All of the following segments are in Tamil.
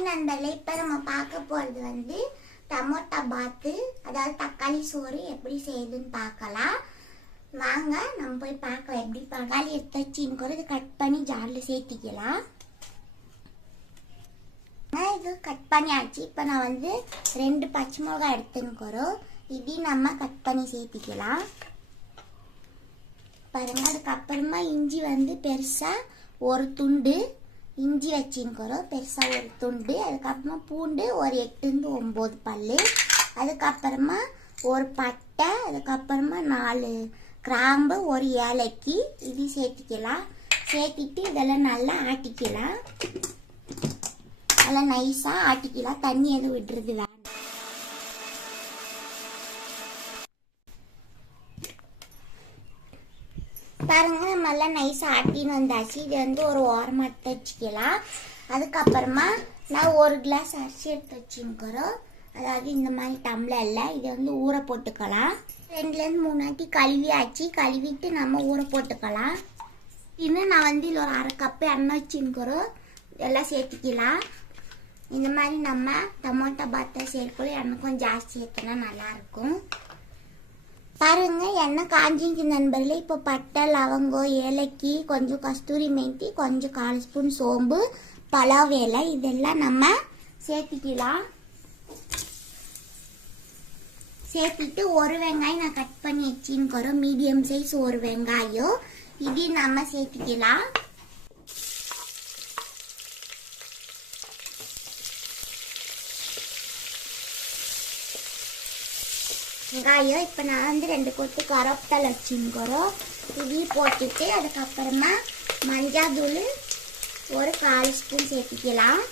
ஹாய் நண்பர்களே இப்போ நம்ம பார்க்க போகிறது வந்து டமோட்டா பாத்து அதாவது தக்காளி சோறு எப்படி செய்யுதுன்னு பார்க்கலாம். வாங்க நம்ம போய் பார்க்கலாம் எப்படி தக்காளி எடுத்து கூட இது கட் பண்ணி ஜாரில் சேர்த்திக்கலாம். இது கட் பண்ணி ஆச்சு. இப்போ நான் வந்து ரெண்டு பச்சை மிளகாய் எடுத்துன்னுக்குறோம் இதையும் நம்ம கட் பண்ணி சேர்த்திக்கலாம். பாருங்க அதுக்கப்புறமா இஞ்சி வந்து பெருசாக ஒரு துண்டு இஞ்சி வச்சுக்கிறோம் பெருசாக ஒரு துண்டு அதுக்கப்புறமா பூண்டு ஒரு எட்டுந்து ஒம்பது பல் அதுக்கப்புறமா ஒரு பட்டை அதுக்கப்புறமா நாலு கிராம்பு ஒரு ஏலக்கி. இது சேர்த்திக்கலாம். சேர்த்திட்டு இதெல்லாம் நல்லா ஆட்டிக்கலாம். நல்லா நைஸாக ஆட்டிக்கலாம். தண்ணி எதுவும் விடுறது பாருங்க நம்ம எல்லாம் நைஸாக ஆட்டின்னு வந்தாச்சு. இது வந்து ஒரு ஓரமாக எடுத்து வச்சுக்கலாம். அதுக்கப்புறமா நான் ஒரு கிளாஸ் அரிசி எடுத்து வச்சுக்கிறோம் அதாவது இந்த மாதிரி டம்ளரில் இதை வந்து ஊற போட்டுக்கலாம். ரெண்டுலேருந்து மூணு வாட்டி கழுவி ஆச்சு கழுவிட்டு நம்ம ஊற போட்டுக்கலாம். இன்னும் நான் வந்து இதில் ஒரு அரை கப்பு எண்ணெய் வச்சுக்கிறோம் எல்லாம் சேர்த்துக்கலாம். இந்த மாதிரி நம்ம டொமேட்டோ பாத்தை சேர்க்கல எண்ணெய் கொஞ்சம் ஜாஸ்தி சேர்த்தனா நல்லாயிருக்கும் பாருங்க என்ன காஞ்சிங்க நண்பர்களே. இப்போ பட்டை லவங்கம் ஏலக்கி கொஞ்சம் கஸ்தூரி மெந்தி கொஞ்சம் கால் ஸ்பூன் சோம்பு பலாவேலை இதெல்லாம் நம்ம சேர்த்திக்கலாம். சேர்த்துட்டு ஒரு வெங்காயம் நான் கட் பண்ணி வச்சுன்னு மீடியம் சைஸ் ஒரு வெங்காயம். இதையும் நம்ம சேர்த்திக்கலாம். வெங்காயம். இப்போ நான் வந்து ரெண்டு கொத்து கரப்பத்தல் வச்சுங்கிறோம் இதையும் போட்டுட்டு அதுக்கப்புறமா மஞ்சள் தூள் ஒரு கால் ஸ்பூன் சேர்த்திக்கலாம்.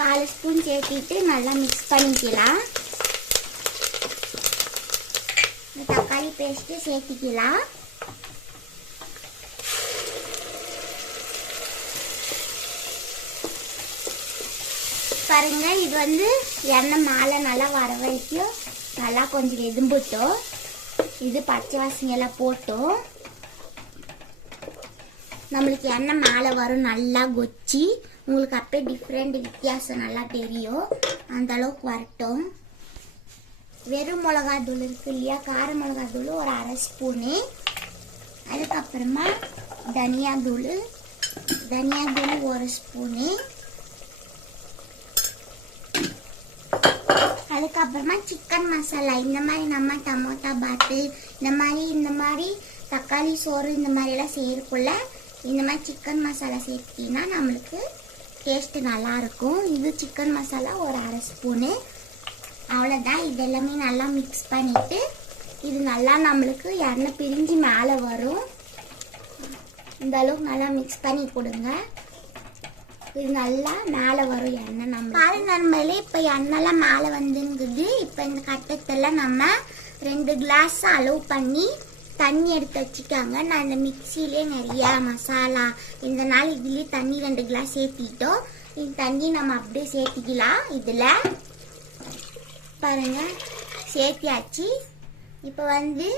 கால் ஸ்பூன் சேர்த்திட்டு நல்லா மிக்ஸ் பண்ணிக்கலாம். தக்காளி பேஸ்ட்டு சேர்த்திக்கலாம். பாருங்க இது வந்து எண்ணெய் மாலை நல்லா வர வரைக்கும் நல்லா கொஞ்சம் எதும்பிட்டோம் இது பச்சை வாசனையெல்லாம் போட்டோம். நம்மளுக்கு எண்ணெய் மாலை வரும் நல்லா கொச்சி. உங்களுக்கு அப்பே டிஃப்ரெண்ட் வித்தியாசம் நல்லா தெரியும். அந்த அளவுக்கு வரட்டும். வெறும் மிளகாத்தூள் இருக்கு இல்லையா? கார மிளகா தூள் ஒரு அரை ஸ்பூனு அதுக்கப்புறமா தனியா தூள் தனியா தூள் ஒரு ஸ்பூனு அதுக்கப்புறமா சிக்கன் மசாலா இந்த மாதிரி நம்ம டமோட்டா பாத்து இந்த மாதிரி இந்த மாதிரி தக்காளி சோறு இந்த மாதிரி எல்லாம் செய்யறக்குள்ள இந்த மாதிரி சிக்கன் மசாலா சேர்த்திங்கன்னா நம்மளுக்கு டேஸ்ட்டு நல்லா இருக்கும் இது சிக்கன் மசாலா ஒரு அரை ஸ்பூனு அவ்வளோதான் இது எல்லாமே நல்லா மிக்ஸ் பண்ணிவிட்டு இது நல்லா நம்மளுக்கு எண்ணெய் பிரிஞ்சு மேலே வரும். இந்த அளவுக்கு நல்லா மிக்ஸ் பண்ணி கொடுங்க. இது நல்லா மேலே வரும் எண்ணெய் நம்ம. பாரு நண்பர்களே இப்போ எண்ணெய்லாம் மேலே வந்துங்குது. இப்போ இந்த கட்டத்தில் நம்ம ரெண்டு கிளாஸ் அளவு பண்ணி தண்ணி எடுத்து வச்சுக்காங்க. நான் இந்த மிக்சிலே நிறைய மசாலா இந்த நாள் இதுலேயே தண்ணி ரெண்டு கிளாஸ் சேர்த்திட்டோம். இந்த தண்ணி நம்ம அப்படியே சேர்த்திக்கலாம். இதில் பாருங்கள் சேர்த்தியாச்சு. இப்போ வந்து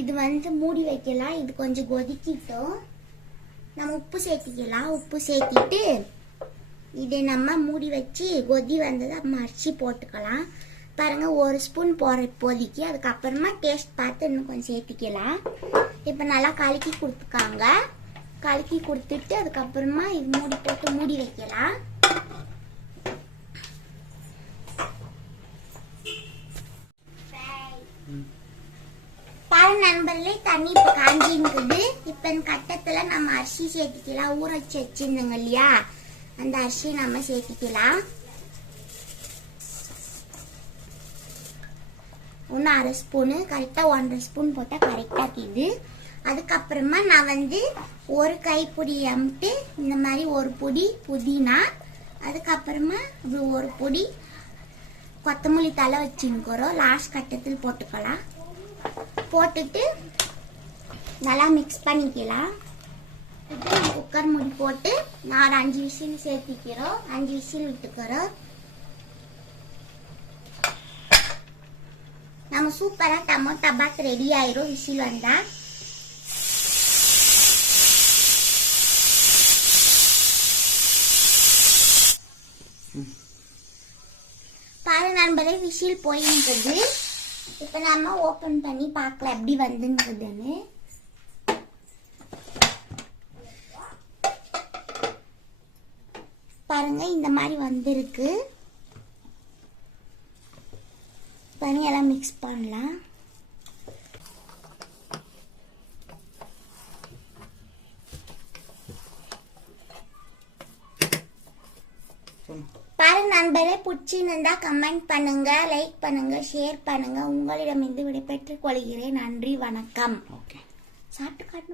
இது வந்து மூடி வைக்கலாம். இது கொஞ்சம் கொதிக்கிட்டோம். நம்ம உப்பு சேர்த்திக்கலாம். உப்பு சேர்த்திட்டு இதை நம்ம மூடி வச்சு கொதி வந்ததை மறைச்சி போட்டுக்கலாம். பாருங்கள் ஒரு ஸ்பூன் போடுற இப்போதைக்கு. அதுக்கப்புறமா டேஸ்ட் பார்த்து இன்னும் கொஞ்சம் சேர்த்திக்கலாம். இப்போ நல்லா கலக்கி கொடுத்துக்காங்க. கலக்கி கொடுத்துட்டு அதுக்கப்புறமா இது மூடி போட்டு மூடி வைக்கலாம் பாரு நண்பர்களே தண்ணி இப்போ காஞ்சிருக்குது இப்போ கட்டத்தில் நம்ம அரிசி சேர்த்திக்கலாம். ஊற வச்சு வச்சிருந்தோங்க இல்லையா? அந்த அரிசி நம்ம சேர்த்திக்கலாம். ஒன்று அரை ஸ்பூனு கரெக்டாக ஒன்றரை ஸ்பூன் போட்டால் கரெக்டாக இருக்குது. அதுக்கப்புறமா நான் வந்து ஒரு கைப்பொடி அமுட்டு இந்த மாதிரி ஒரு பொடி புதினா அதுக்கப்புறமா ஒரு பொடி கொத்தமல்லி தலை வச்சுக்கிறோம் லாஸ்ட் கட்டத்தில் போட்டுக்கலாம். போட்டுட்டு நல்லா மிக்ஸ் பண்ணிக்கலாம். குக்கர் மூடி போட்டு நான் அஞ்சு விசில் சேர்த்திக்கிறோம். அஞ்சு விசில் விட்டுக்கிறோம். நம்ம சூப்பராக டமோட்டா பாத் ரெடி ஆயிரும். விசில் வந்தால் பாரு நண்பரே விசில் போயின்றது இப்போ நம்ம ஓப்பன் பண்ணி பார்க்கலாம் எப்படி வந்துன்றதுன்னு பாருங்க இந்த மாதிரி வந்திருக்கு. தனியெல்லாம் மிக்ஸ் பண்ணலாம். பாருங்க நண்பரே பிடிச்சிருந்தா கமெண்ட் பண்ணுங்க லைக் பண்ணுங்க ஷேர் பண்ணுங்க. உங்களிடமிருந்து விடைபெற்றுக் கொள்கிறேன். நன்றி வணக்கம். ஓகே சாப்பிட்டு காட்டணும்.